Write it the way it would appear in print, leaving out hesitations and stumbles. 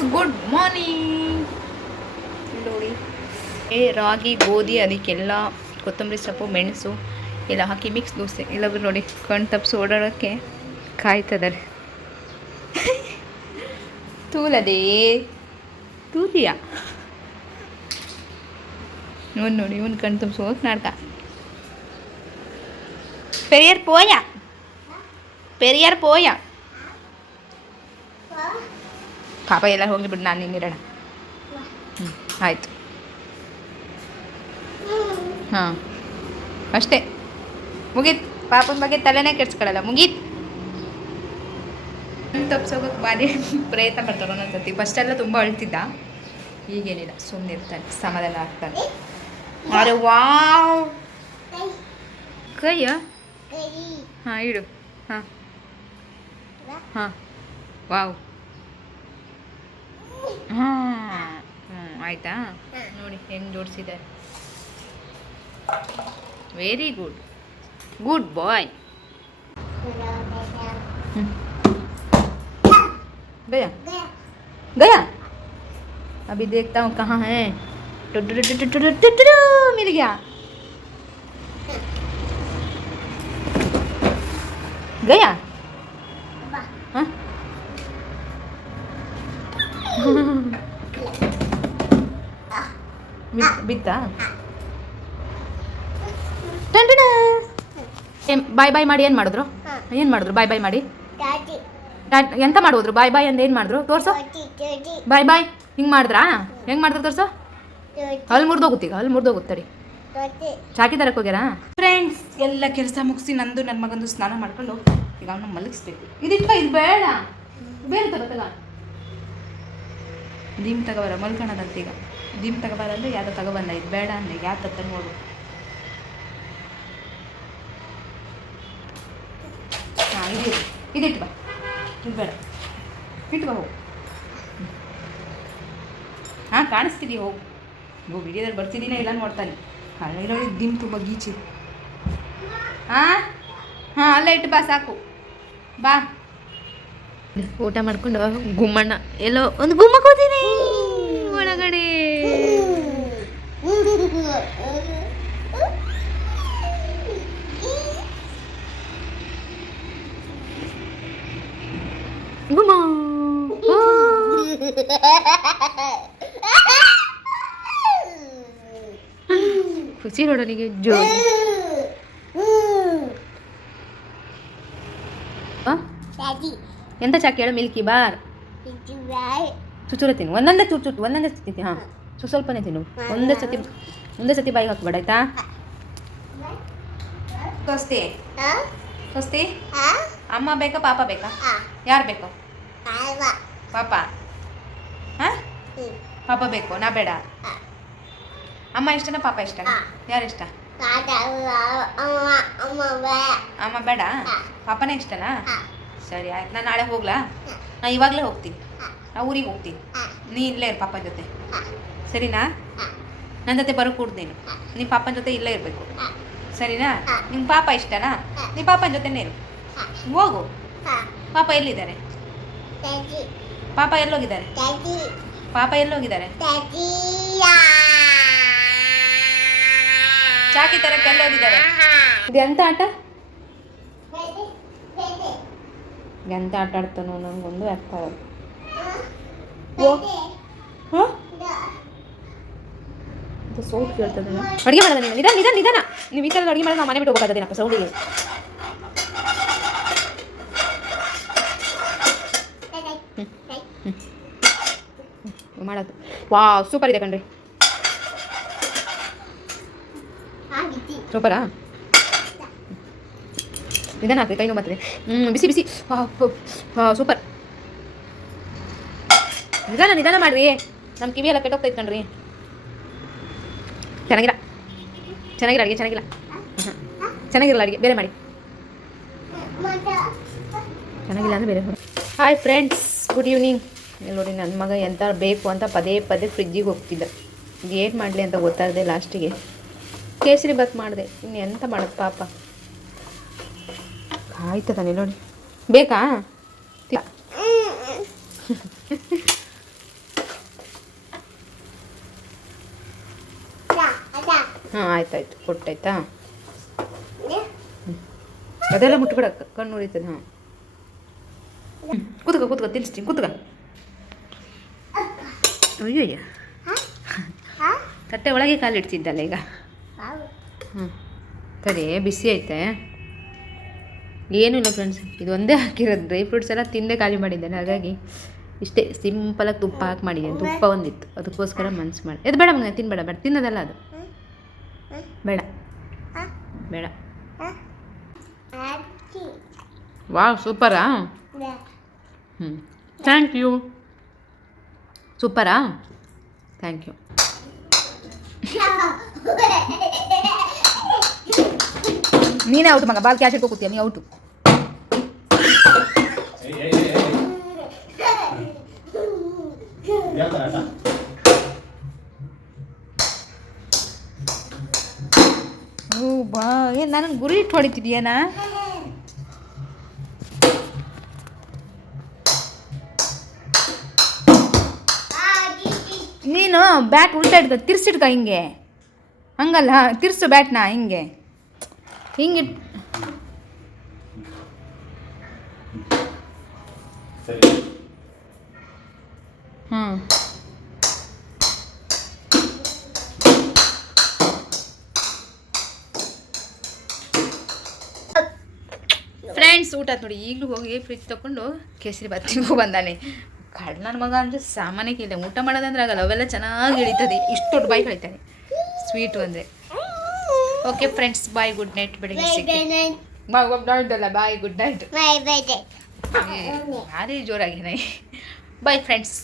Good morning ನೋಡಿ. ರಾಗಿ ಗೋಧಿ ಅದಕ್ಕೆಲ್ಲ ಕೊತ್ತಂಬರಿ ಸೊಪ್ಪು ಮೆಣಸು ಎಲ್ಲ ಹಾಕಿ ಮಿಕ್ಸ್ ದೋಸೆ ಎಲ್ಲರೂ ನೋಡಿ ಕಣ್ ತಪ್ಪಿಸಿ ಓಡಾಡೋಕ್ಕೆ ಕಾಯ್ತದಾರೆ. ತೂಲದೇ ತೂಲಿಯ ಇವನು ನೋಡಿ ಇವನು ಕಣ್ ತಪ್ಪಿಸಿ ಹೋಗಿ ನಾಟಕ. ಪೆರಿಯರ್ ಪೋಯ ಪಾಪ ಎಲ್ಲ ಹೋಗಿ ಬಿಡು, ನಾನು ನಿನ್ನಿರೋಣ. ಆಯಿತು, ಹಾಂ ಅಷ್ಟೇ, ಮುಗೀತು. ಪಾಪನ ಬಗ್ಗೆ ತಲೆನೇ ಕೆಡ್ಸ್ಕೊಳ್ಳಲ್ಲ, ಮುಗೀತು. ತಪ್ಸೋಗೋಕೆ ಭಾರಿ ಪ್ರಯತ್ನ ಮಾಡ್ತಾರೆ ಒಂದೊಂದ್ಸತಿ. ಫಸ್ಟೆಲ್ಲ ತುಂಬ ಅಳ್ತಿದ್ದ, ಈಗೇನಿಲ್ಲ, ಸುಮ್ಮನೆ ಇರ್ತಾನೆ, ಸಮಾಧಾನ ಆಗ್ತಾನೆ. ಅರೆ ವಾವ್, ಕೈಯ ಹಾಂ ಇಡು, ಹಾಂ ಹಾಂ ವಾವ್, ಹಾಂ ಆಯಿತಾ. ನೋಡಿ ಹೆಂಗೆ ಜೋಡಿಸಿದ್ದಾರೆ. Very good, good boy. गया गया, अभी देखता हूँ कहाँ है. मिल गया, गया. हाँ बित्ता. ಬಾಯ್ ಬಾಯ್ ಮಾಡಿ ಏನು ಮಾಡಿದ್ರು, ಏನು ಮಾಡಿದ್ರು ಬಾಯ್ ಬಾಯ್ ಮಾಡಿ ಎಂತ ಮಾಡೋದ್ರು? ಬಾಯ್ ಬಾಯ್ ಅಂದ ಏನು ಮಾಡಿದ್ರು ತೋರ್ಸು. ಬಾಯ್ ಬಾಯ್ ಹಿಂಗೆ ಮಾಡಿದ್ರಾ? ಹೆಂಗೆ ಮಾಡಿದ್ರು ತೋರ್ಸು. ಅಲ್ಲಿ ಮುರಿದೋಗುತ್ತೆ, ಈಗ ಅಲ್ಲಿ ಮುರಿದೋಗುತ್ತಡಿ. ಚಾಕಿ ತರಕ್ಕೆ ಹೋಗ್ಯಾರ. ಫ್ರೆಂಡ್ಸ್, ಎಲ್ಲ ಕೆಲಸ ಮುಗಿಸಿ ನಂದು ನನ್ನ ಮಗಂದು ಸ್ನಾನ ಮಾಡ್ಕೊಂಡು ಈಗ ಅವನ್ನ ಮಲಗಿಸ್ಬೇಕು. ಇದಿಟ್ಟ, ಇದು ಬೇಡ, ಬೇರೆ ತಗೋತಲ್ಲ. ದೀಮ್ ತಗೋಬಾರ ಮಲ್ಕೊಳೋದಂತ. ಈಗ ದೀಮ್ ತಗೋಬಾರ ಅಂದರೆ ಯಾವ್ದು ತಗೊಬಂದ, ಇದು ಬೇಡ ಅಂದೆ ಯಾವ ತತ್ತ ನೋಡು. ಹಾಂ ಇದಿಟ್ಟು ಬಾ, ಇದು ಬೇಡ, ಇಟ್ಟು ಬಾ, ಹೋಗು. ಹಾಂ ಕಾಣಿಸ್ತಿದ್ದೀವಿ, ಹೋಗು ಹೋಗು. ವಿಡಿಯೋದಲ್ಲಿ ಬರ್ತಿದ್ದೀನ ಇಲ್ಲ ನೋಡ್ತಾನೆ. ಹಳ್ಳಿರೋ ದಿನ ತುಂಬ ಗೀಚಿ. ಹಾಂ ಹಾಂ ಅಲ್ಲೇ ಇಟ್ಟು ಬಾ, ಸಾಕು ಬಾ. ಊಟ ಮಾಡ್ಕೊಂಡು ಗುಮ್ಮಣ್ಣ ಎಲ್ಲೋ ಒಂದು ಗುಮ್ಮಕೋತೀನಿ ಒಳಗಡೆ. ಗುಮ್ಮ ಖುಷಿ ನೋಡೋನಿಗೆ ಜೋರು. ಎಂತ ಚಾಕಿ ಹೇಳು? Milky bar. ಚುಚೂರ ತಿನ್ನು, ಒಂದೊಂದೇ ಚುಟ್ಟು ಒಂದೊಂದೇ ತಿಂತೀನಿ. ಹಾಂ ಸ್ವಲ್ಪನೇ ತಿನ್ನು, ಒಂದೇ ಸತಿ ಬಾಯಿಗೆ ಹಾಕ್ಬೇಡ ಆಯ್ತಾ. ಕಸ್ತಿ ಕಸ್ತಿ, ಅಮ್ಮ ಬೇಕಾ ಪಾಪ ಬೇಕಾ? ಯಾರು ಬೇಕು? ಪಾಪ. ಹಾಂ ಪಾಪ ಬೇಕು, ನಾ ಬೇಡ. ಅಮ್ಮ ಇಷ್ಟನಾ ಪಾಪ ಇಷ್ಟನಾ? ಯಾರು ಇಷ್ಟ? ಅಮ್ಮ ಬೇಡ, ಪಾಪನೇ ಇಷ್ಟನಾ? ಸರಿ ಆಯ್ತು, ನಾನು ನಾಳೆ ಹೋಗ್ಲಾ? ನಾ ಇವಾಗಲೇ ಹೋಗ್ತೀನಿ, ನಾ ಊರಿಗೆ ಹೋಗ್ತೀನಿ. ನೀ ಇಲ್ಲೇ ಇರು ಪಾಪನ ಜೊತೆ, ಸರಿನಾ? ನನ್ನ ಜೊತೆ ಬರೋ ಕೂಡ್ದು ನೀನು. ನೀ ಪಾಪನ ಜೊತೆ ಇಲ್ಲೇ ಇರಬೇಕು, ಸರಿನಾ? ನಿಂಗೆ ಪಾಪ ಇಷ್ಟನಾ? ನೀ ಪಾಪನ ಜೊತೆನೇ ಇರು, ಹೋಗು. ಪಾಪ ಎಲ್ಲಿದ್ದಾರೆ? ಪಾಪ ಎಲ್ಲೋಗಿದ್ದಾರೆ? ಪಾಪ ಎಲ್ಲೋಗಿದ್ದಾರೆ? ಚಾಕಿ ತರಕ್ಕೆ ಎಲ್ಲೋಗಿದ್ದಾರೆ? ಇದು ಎಂತ ಆಟ? ಎಂತ ಆಟ ಆಡ್ತಾನೋ ನಂಗೊಂದು ಅರ್ಥ ಆಗಲ್ಲ. ಹಾಂ ಸೌಂಡ್ ಕೇಳ್ತದೆ. ಅಡುಗೆ ಮಾಡೋದ ನೀನು? ನಿಧಾನ ನಿಧಾನ ನಿಧಾನ. ನೀವು ಈ ಥರ ಅಡುಗೆ ಮಾಡೋದು ನಾವು ಮನೆ ಬಿಟ್ಟು ಹೋಗೋದೇನಪ್ಪ ಸೌಂಡಿಗೆ. ಮಾಡೋದು ವಾ ಸೂಪರ್ ಇದೆ ಕಣ್ರಿ. ಸೂಪರಾ? ನಿಧಾನ ಹಾಕ್ರಿ, ಕೈ ನೋವು ಬರ್ತದೆ. ಬಿಸಿ ಬಿಸಿ, ಸೂಪರ್. ನಿಧಾನ ನಿಧಾನ ಮಾಡಿರಿ, ನಮ್ಮ ಕಿವಿ ಎಲ್ಲ ಕೆಟ್ಟೋಗ್ತೈತೆ ಕಣ್ರಿ. ಚೆನ್ನಾಗಿಲ್ಲ ಚೆನ್ನಾಗಿಲ್ಲ ಅಡುಗೆ, ಚೆನ್ನಾಗಿಲ್ಲ. ಚೆನ್ನಾಗಿರಲ್ಲ ಅಡುಗೆ, ಬೇರೆ ಮಾಡಿ. ಚೆನ್ನಾಗಿಲ್ಲ ಅಂದರೆ ಬೇರೆ ಮಾಡಿ. Hi friends, good evening. ನೋಡಿ ನನ್ನ ಮಗ ಎಂತ ಬೇಕು ಅಂತ ಪದೇ ಪದೇ ಫ್ರಿಜ್ಜಿಗೆ ಹೋಗ್ತಿದ್ದ. ಏನು ಮಾಡಲಿ ಅಂತ ಗೊತ್ತಾಗದೆ ಲಾಸ್ಟಿಗೆ ಕೇಸರಿ ಬಾತ್ ಮಾಡಿದೆ. ಇನ್ನು ಎಂತ ಮಾಡೋದು ಪಾಪ. ಆಯ್ತದಾನೆ ನೋಡಿ, ಬೇಕಾ? ಹಾಂ ಆಯ್ತಾಯ್ತು ಕೊಟ್ಟಾಯ್ತಾ. ಅದೆಲ್ಲ ಮುಟ್ಬೇಡ, ಕಣ್ಣು ಉರಿತದೆ. ಹಾಂ ಕೂತ್ಕೋ ತಿನ್ನಿಸ್ತೀನಿ, ಕೂತ್ಕ. ಅಯ್ಯಯ್ಯ, ತಟ್ಟೆ ಒಳಗೆ ಕಾಲಿಡ್ತಿದ್ದಲ್ಲ ಈಗ. ಹ್ಞೂ ಸರಿ, ಬಿಸಿ ಐತೆ. ಏನೂ ಇಲ್ಲ ಫ್ರೆಂಡ್ಸ್, ಇದು ಒಂದೇ ಹಾಕಿರೋದು. ಡ್ರೈ ಫ್ರೂಟ್ಸ್ ಎಲ್ಲ ತಿಂದೇ ಖಾಲಿ ಮಾಡಿದ್ದೇನೆ, ಹಾಗಾಗಿ ಇಷ್ಟೇ ಸಿಂಪಲಾಗಿ ತುಪ್ಪ ಹಾಕಿ ಮಾಡಿದ್ದೇನೆ. ತುಪ್ಪ ಒಂದಿತ್ತು, ಅದಕ್ಕೋಸ್ಕರ ಮನ್ಸು ಮಾಡಿ. ಇದು ಬೇಡ ಮಗ, ತಿನ್ಬೇಡ, ಬೇಡ, ತಿನ್ನೋದಲ್ಲ ಅದು, ಬೇಡ ಬೇಡ. ವಾವ್, ಸೂಪರಾ? ಹ್ಞೂ, ಥ್ಯಾಂಕ್ ಯು. ಸೂಪರಾ? Thank you. ನೀನೇ ಔಟು ಮಗ, ಬಾಲ್ ಕ್ಯಾಚ್ ಇಟ್ಕೋತೀಯ ನೀ ಔಟು. ಓ ಬಾ, ಏನು ನನ್ನ ಗುರಿ ಇಟ್ಟು ಹೊಡಿತಿದ್ಯೇನಾ? ನೀನು ಬ್ಯಾಟ್ ಉಲ್ಟಾ ಇಡ್ಕ, ತಿರ್ಸಿಡ್ಕ ಹಿಂಗೆ, ಹಂಗಲ್ಲ, ತಿರ್ಸು ಬ್ಯಾಟ್ನ ಹಿಂಗೆ ಹಿಂಗೆ. ಹಾಂ ಫ್ರೆಂಡ್ಸ್, ಊಟ ನೋಡಿ. ಈಗಲೂ ಹೋಗಿ ಫ್ರಿಜ್ ತೊಗೊಂಡು ಕೇಸರಿ ಬಾತ್ ತಿನ್ಕೊ ಬಂದಾನೆ. ನನ್ನ ಮಗ ಅಂದರೆ ಸಾಮಾನ್ಯಕ್ಕೆ ಇಲ್ಲ, ಊಟ ಮಾಡೋದಂದ್ರೆ ಆಗಲ್ಲ, ಅವೆಲ್ಲ ಚೆನ್ನಾಗಿ ಇಳಿತದೆ. ಇಷ್ಟು ದೊಡ್ಡ ಬಾಯಿ ಕಳಿತಾನೆ ಸ್ವೀಟು ಅಂದರೆ. ಓಕೆ ಫ್ರೆಂಡ್ಸ್, ಬಾಯ್, ಗುಡ್ ನೈಟ್. ಬೆಳಿಗ್ಗೆ ಸಿಗ್ತಲ್ಲ, ಬಾಯ್, ಗುಡ್ ನೈಟ್. ಭಾರಿ ಜೋರಾಗಿನೇ. Bye friends.